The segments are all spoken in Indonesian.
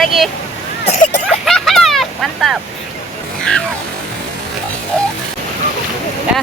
lagi. Mantap. Ya.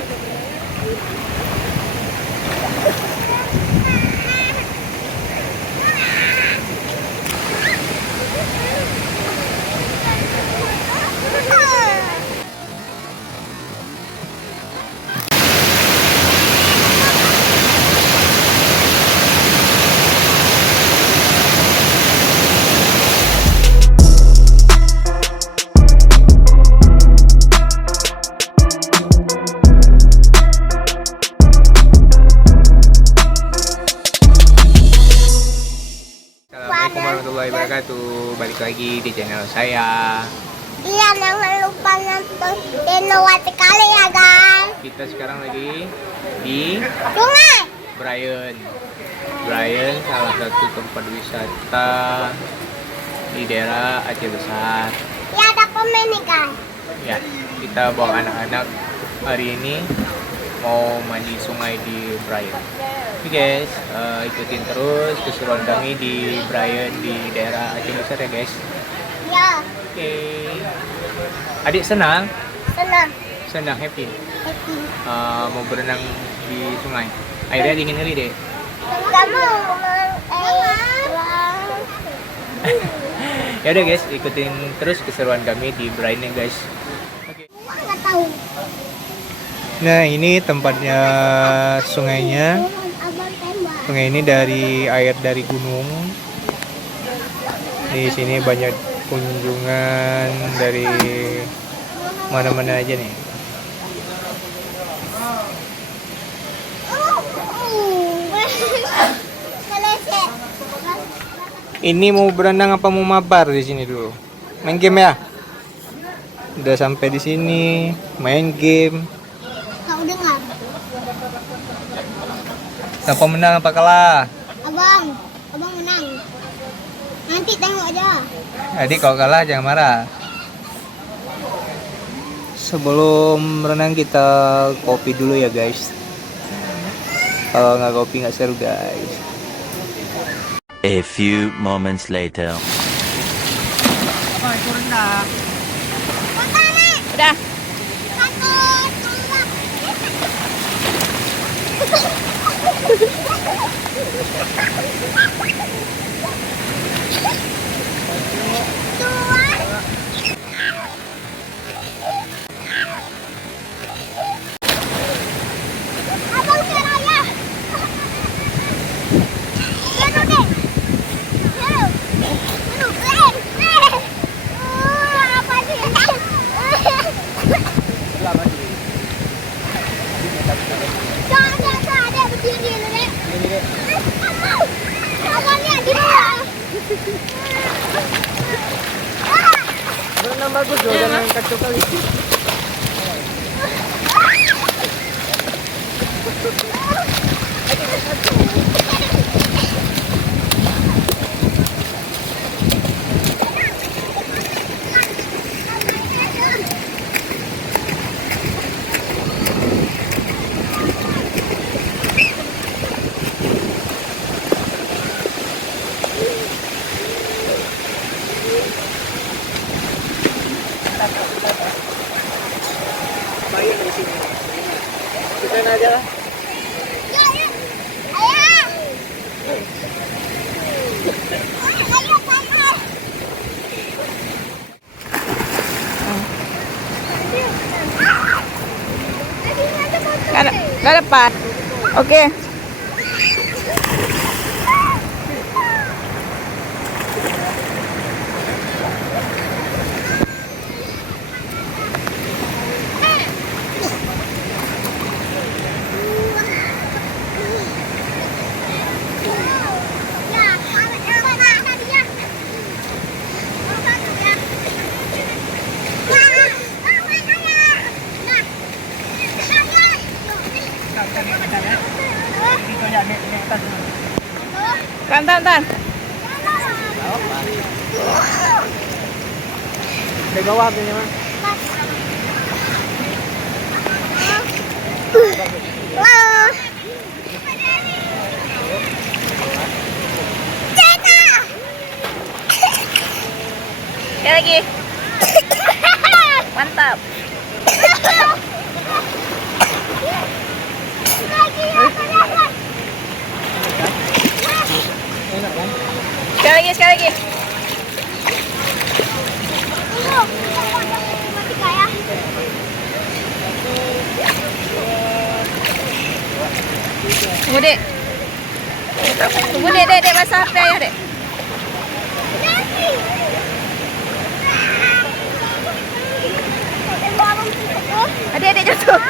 Assalamualaikum warahmatullahi wabarakatuh. Balik lagi di channel saya. Iya, jangan lupa nonton channel Wati kali ya guys. Kita sekarang lagi di Sungai. Brian, salah satu tempat wisata di daerah Aceh Besar. Ya, ada komen nih guys. Ya, kita bawa anak-anak hari ini mau mandi sungai di Brian. Oke guys, ikutin terus keseruan kami di Brian di daerah Aceh Besar ya guys. Ya, Oke. Adik senang? senang. Happy. Happy. Mau berenang di sungai. Airnya dingin kali deh. Kamu Ya udah guys, ikutin terus keseruan kami di Brian ya guys. Oke. nggak tahu. Nah ini tempatnya sungainya. Abang tembak. Sungai ini dari air dari gunung. Di sini banyak kunjungan dari mana-mana aja nih. Selesai. Ini mau berenang apa mau mabar di sini dulu? Main game ya? Udah sampai di sini, main game. Kau dengar? Siapa menang apa kalah? Abang menang. Nanti tengok aja. Adik kalau kalah jangan marah. Sebelum berenang kita kopi dulu ya guys. Kalau nggak kopi nggak seru guys. A few moments later. Udah. Abang seraya. Apa sih? Ada berdiri Nek. Abang lihat dia. Berenang bagus loh, jangan kacau kali. Bayar di sini. Kita aja lah. Nggak dapat. Oke. Tahan. Dari bawah punya mah. lagi. Mantap. Sekali lagi. Tunggu dek. Tunggu dek, basah HP ya dek. Adik jatuh.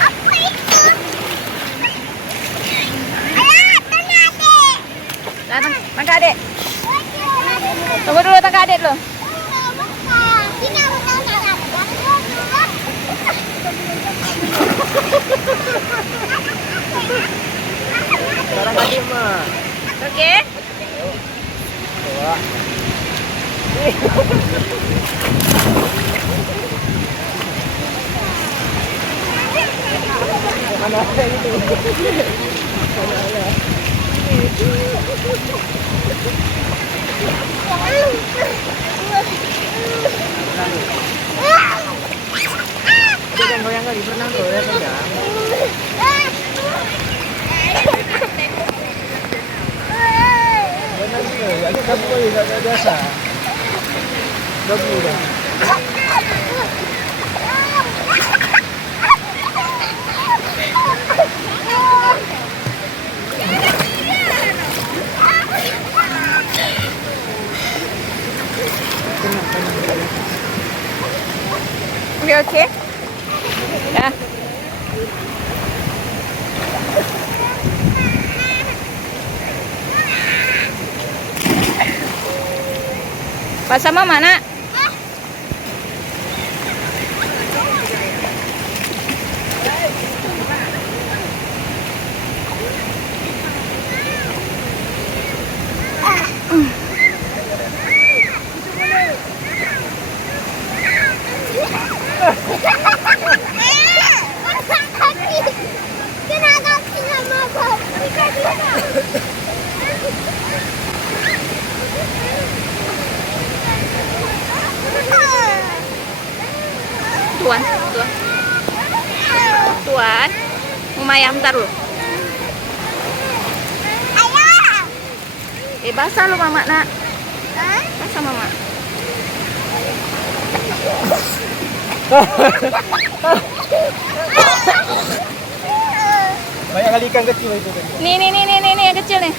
Apa itu? Ayah, tanya adik. Tangkap adik. Tunggu dulu, tangkap adik dulu. Ini aku tahu sangat. Sekarang adik mah. Oke. Mana ada itu? Jangan goyang kali berenang tuh ya sayang. Berenang tuh, ada kamu lagi nggak biasa. Bagus dah. Oke. Ya. Pas sama mana? Tuan. Lumayan bentar lu. Ayah. Basah lu mama nak. Basah mama. Banyak kali ikan kecil itu tadi. Nih yang kecil nih.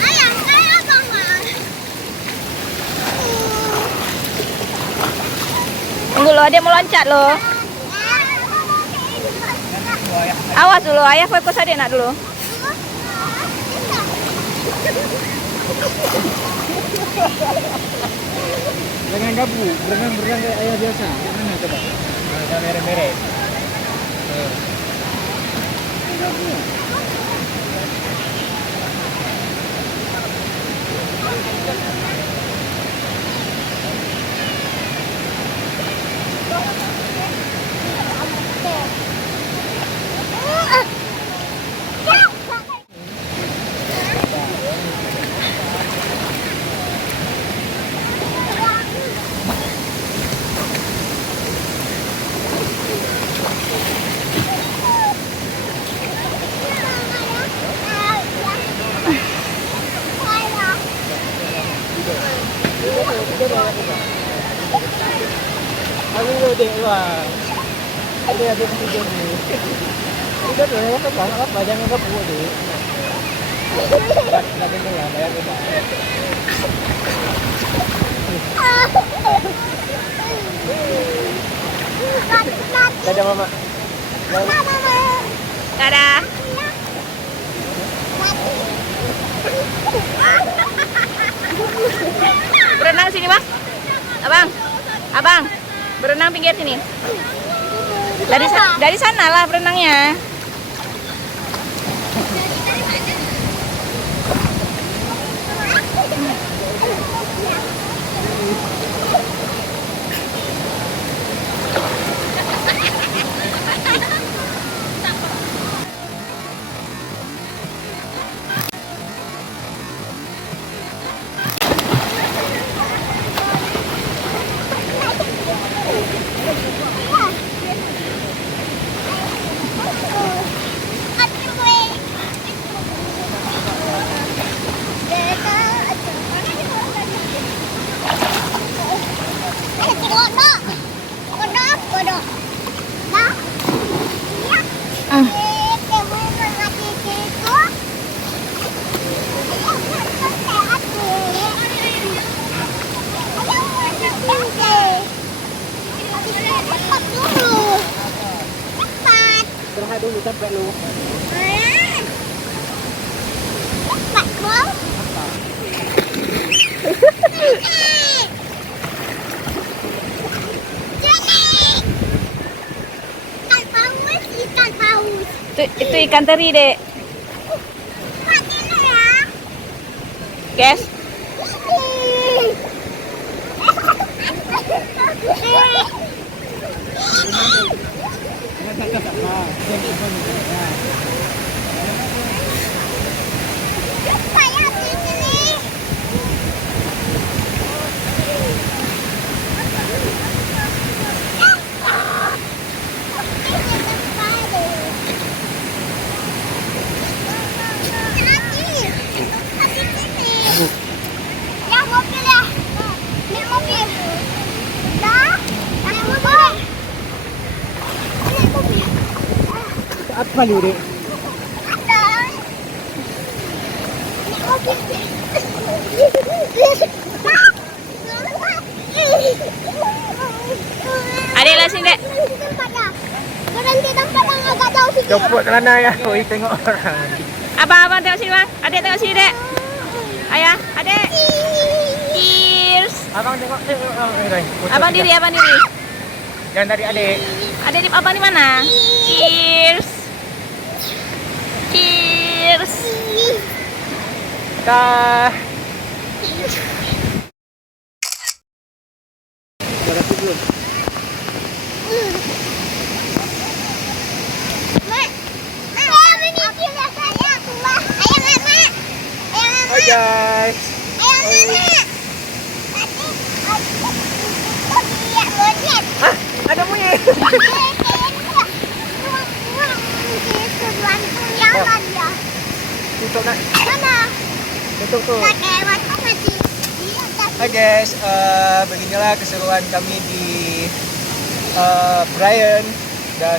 Ayah, saya mama. Tunggu lo, dia mau loncat lo. Awas dulu, ayah fokus adik nak dulu. Jangan gabu, berenang kayak ayah biasa. Gimana coba? Jangan mereh-mereh. Aku dek wah. Ada video ni. Udah tuh ya apa jangan gabu deh. Nak kena ya, bayar kita. Dadah mama. Dadah. Berenang sini, Bang. Abang. Berenang pinggir sini. Dari sana lah berenangnya. Mau? Ikan paus. Itu ikan teri, Dek. Pakai ya. Guys, Saya di sini. Ya mobil ya. Naik mobil. Dah. Naik mobil. Naik mobil. Apa lu, Dek? Dah. Naik mobil. Adik lah sini, Dek. Berhenti tempat yang agak jauh sikit. Copot celana ya. Oi, tengok orang. Abang tengok sini, Bang. Adik tengok sini, Dek. Ayah, Adik. Cheers. Abang tengok orang. Abang diri. Jangan dari adik. Adik di abang di mana? Cheers. Cheers. Dah. Mak, saya menyicil ya saya keluar. Ayo mak, mak. Ayo mak. Hai guys. Ayo mak. Tadi lihat monyet. Hah? Ada monyet. Jalan ya. Tutup nak. Mana? Tutup tu. Nak lewat apa sih? Hai guys, beginilah keseruan kami di Brian dan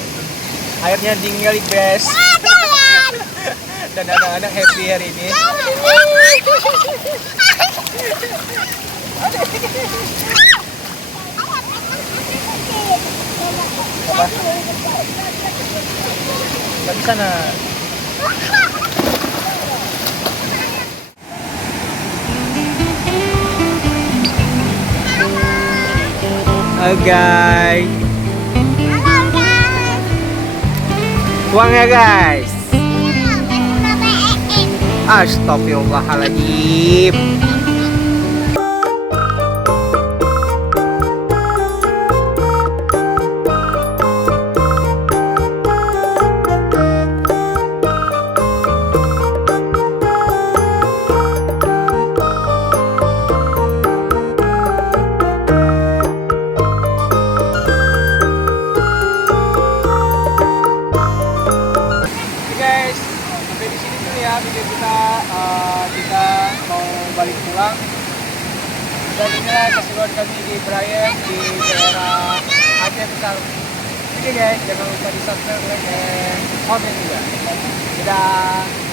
airnya tinggal di grass Jalan. dan anak-anak happy hari ini. Di sana. Halo guys, Halo guys. uang ya guys. Iya, udah BEM. Astagfirullahaladzim. Guys, sampai di sini dulu ya video kita. Kita mau balik pulang. Dan inilah keseruan kami di Brian di daerah Aceh Besar. Oke guys, jangan lupa di subscribe, like, dan komen juga. Dadah.